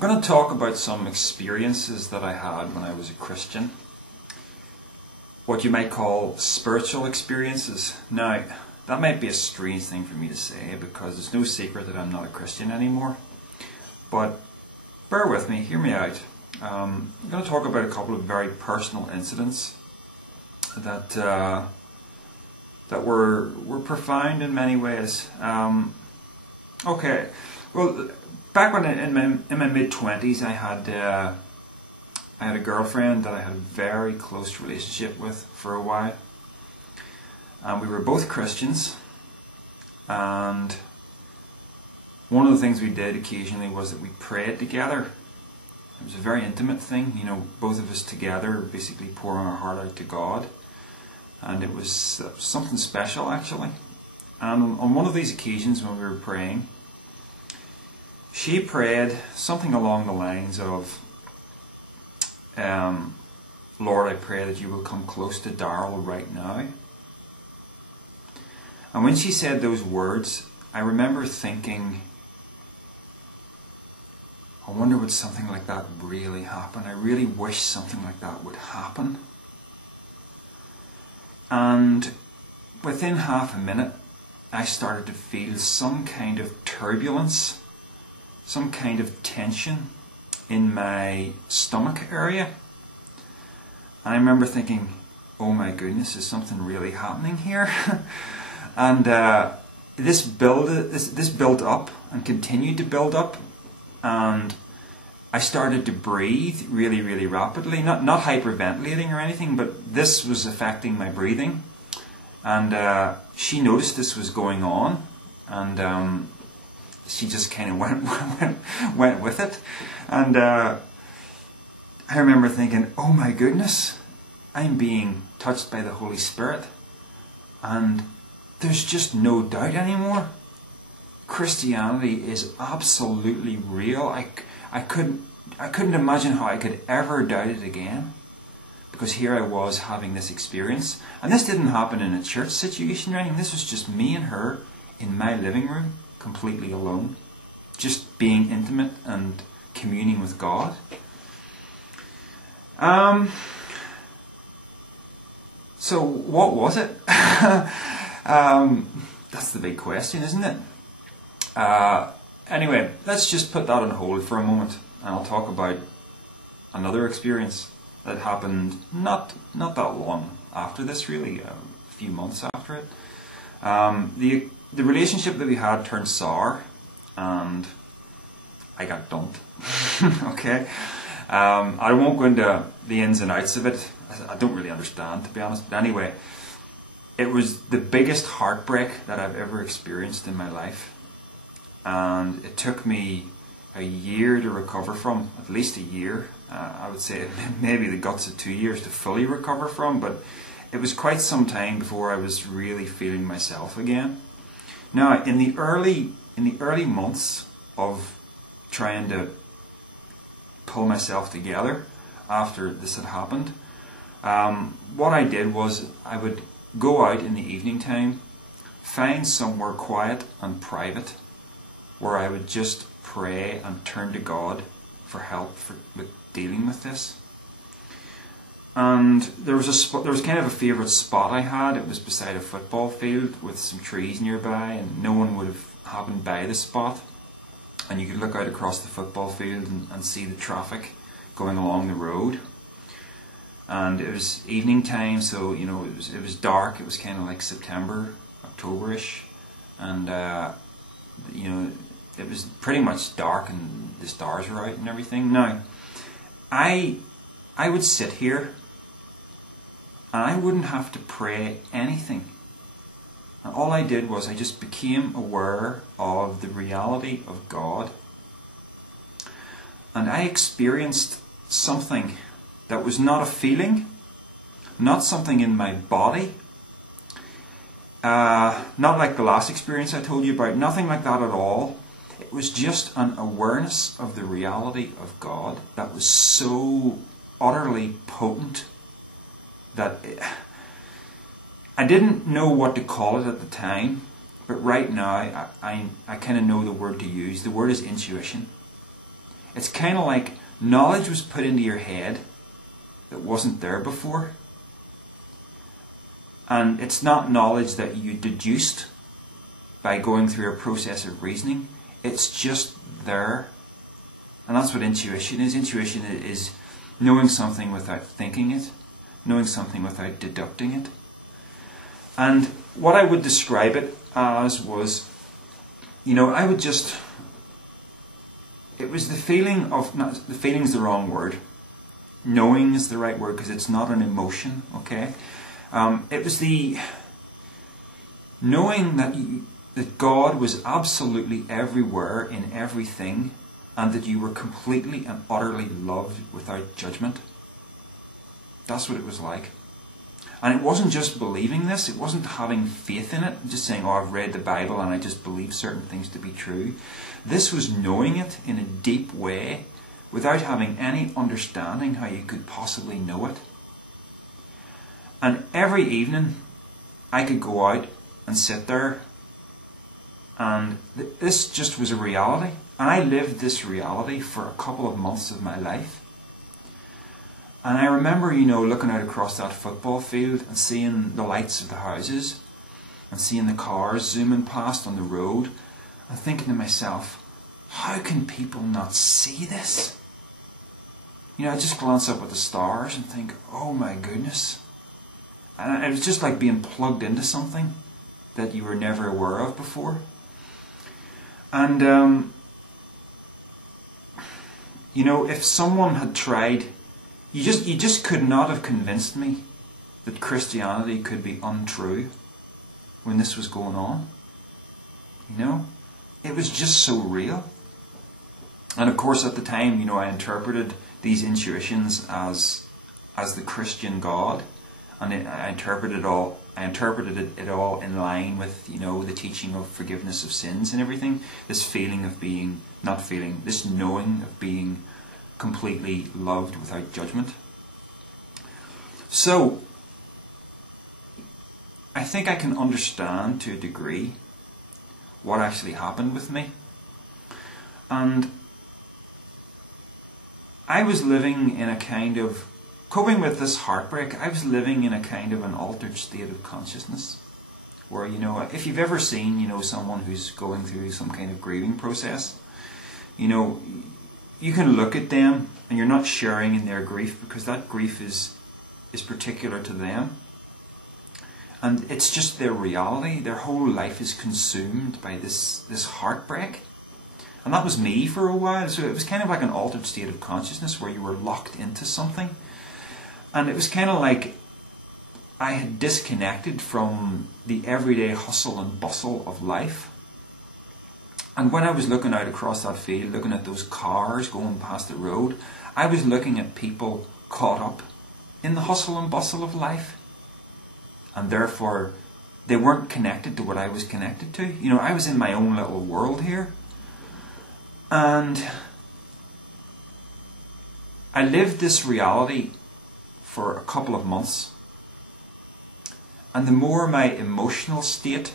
I'm going to talk about some experiences that I had when I was a Christian. What you might call spiritual experiences. Now, that might be a strange thing for me to say because it's no secret that I'm not a Christian anymore. But bear with me, hear me out. I'm going to talk about a couple of very personal incidents that were profound in many ways. Okay, well, back when in my mid-20s, I had a girlfriend that I had a very close relationship with for a while. And we were both Christians, and one of the things we did occasionally was that we prayed together. It was a very intimate thing, you know, both of us together basically pouring our heart out to God. And it was something special, actually. And on one of these occasions when we were praying, she prayed something along the lines of, Lord, I pray that you will come close to Darryl right now. And when she said those words, I remember thinking, I wonder would something like that really happen? I really wish something like that would happen. And within half a minute, I started to feel some kind of turbulence, some kind of tension in my stomach area. And I remember thinking, oh my goodness, is something really happening here? And this built up and continued to build up. And I started to breathe really, really rapidly. Not hyperventilating or anything, but this was affecting my breathing. And she noticed this was going on. And she just kind of went with it. And I remember thinking, oh my goodness, I'm being touched by the Holy Spirit. And there's just no doubt anymore. Christianity is absolutely real. I couldn't imagine how I could ever doubt it again. Because here I was having this experience. And this didn't happen in a church situation or anything. This was just me and her in my living room, completely alone. Just being intimate and communing with God. So what was it? That's the big question, isn't it? Anyway, let's just put that on hold for a moment, and I'll talk about another experience that happened not that long after this, really, a few months after it. The relationship that we had turned sour, and I got dumped. Okay, I won't go into the ins and outs of it. I don't really understand, to be honest. But anyway, it was the biggest heartbreak that I've ever experienced in my life. And it took me a year to recover from, at least a year. I would say maybe the guts of 2 years to fully recover from, but it was quite some time before I was really feeling myself again. Now, in the early months of trying to pull myself together after this had happened, what I did was I would go out in the evening time, find somewhere quiet and private where I would just pray and turn to God for help with dealing with this. And there was kind of a favourite spot I had. It was beside a football field with some trees nearby, and no one would have happened by the spot. And you could look out across the football field and see the traffic going along the road. And it was evening time, so you know it was dark. It was kind of like September, October-ish, and you know it was pretty much dark, and the stars were out and everything. Now, I would sit here, and I wouldn't have to pray anything. And all I did was I just became aware of the reality of God, and I experienced something that was not a feeling, not something in my body, not like the last experience I told you about, nothing like that at all. It was just an awareness of the reality of God that was so utterly potent that I didn't know what to call it at the time, but right now I kind of know the word to use. The word is intuition. It's kind of like knowledge was put into your head that wasn't there before. And it's not knowledge that you deduced by going through a process of reasoning. It's just there. And that's what intuition is. Intuition is knowing something without thinking it, knowing something without deducting it. And what I would describe it as was, I would just, it was the feeling of, not, the feeling is the wrong word. Knowing is the right word because it's not an emotion, okay? It was the knowing that God was absolutely everywhere in everything, and that you were completely and utterly loved without judgment. That's what it was like. And it wasn't just believing this, it wasn't having faith in it, just saying, oh, I've read the Bible and I just believe certain things to be true. This was knowing it in a deep way, without having any understanding how you could possibly know it. And every evening, I could go out and sit there, and this just was a reality. And I lived this reality for a couple of months of my life. And I remember, looking out across that football field and seeing the lights of the houses and seeing the cars zooming past on the road and thinking to myself, how can people not see this? I just glance up at the stars and think, oh my goodness. And it was just like being plugged into something that you were never aware of before. And, if someone had tried, you just could not have convinced me that Christianity could be untrue when this was going on. It was just so real. And of course at the time, I interpreted these intuitions as the Christian God, and I interpreted it all in line with the teaching of forgiveness of sins and everything. This feeling of being, this knowing of being completely loved without judgment. So I think I can understand to a degree what actually happened with me. And I was living in a kind of, coping with this heartbreak, I was living in a kind of an altered state of consciousness. Where, if you've ever seen, someone who's going through some kind of grieving process, you can look at them and you're not sharing in their grief because that grief is particular to them. And it's just their reality. Their whole life is consumed by this heartbreak. And that was me for a while. So it was kind of like an altered state of consciousness where you were locked into something. And it was kind of like I had disconnected from the everyday hustle and bustle of life. And when I was looking out across that field, looking at those cars going past the road, I was looking at people caught up in the hustle and bustle of life. And therefore, they weren't connected to what I was connected to. I was in my own little world here. And I lived this reality for a couple of months. And the more my emotional state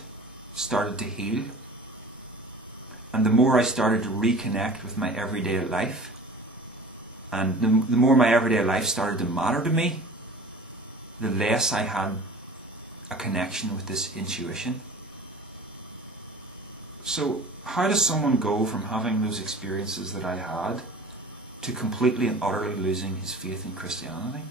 started to heal, and the more I started to reconnect with my everyday life, and the more my everyday life started to matter to me, the less I had a connection with this intuition. So how does someone go from having those experiences that I had to completely and utterly losing his faith in Christianity?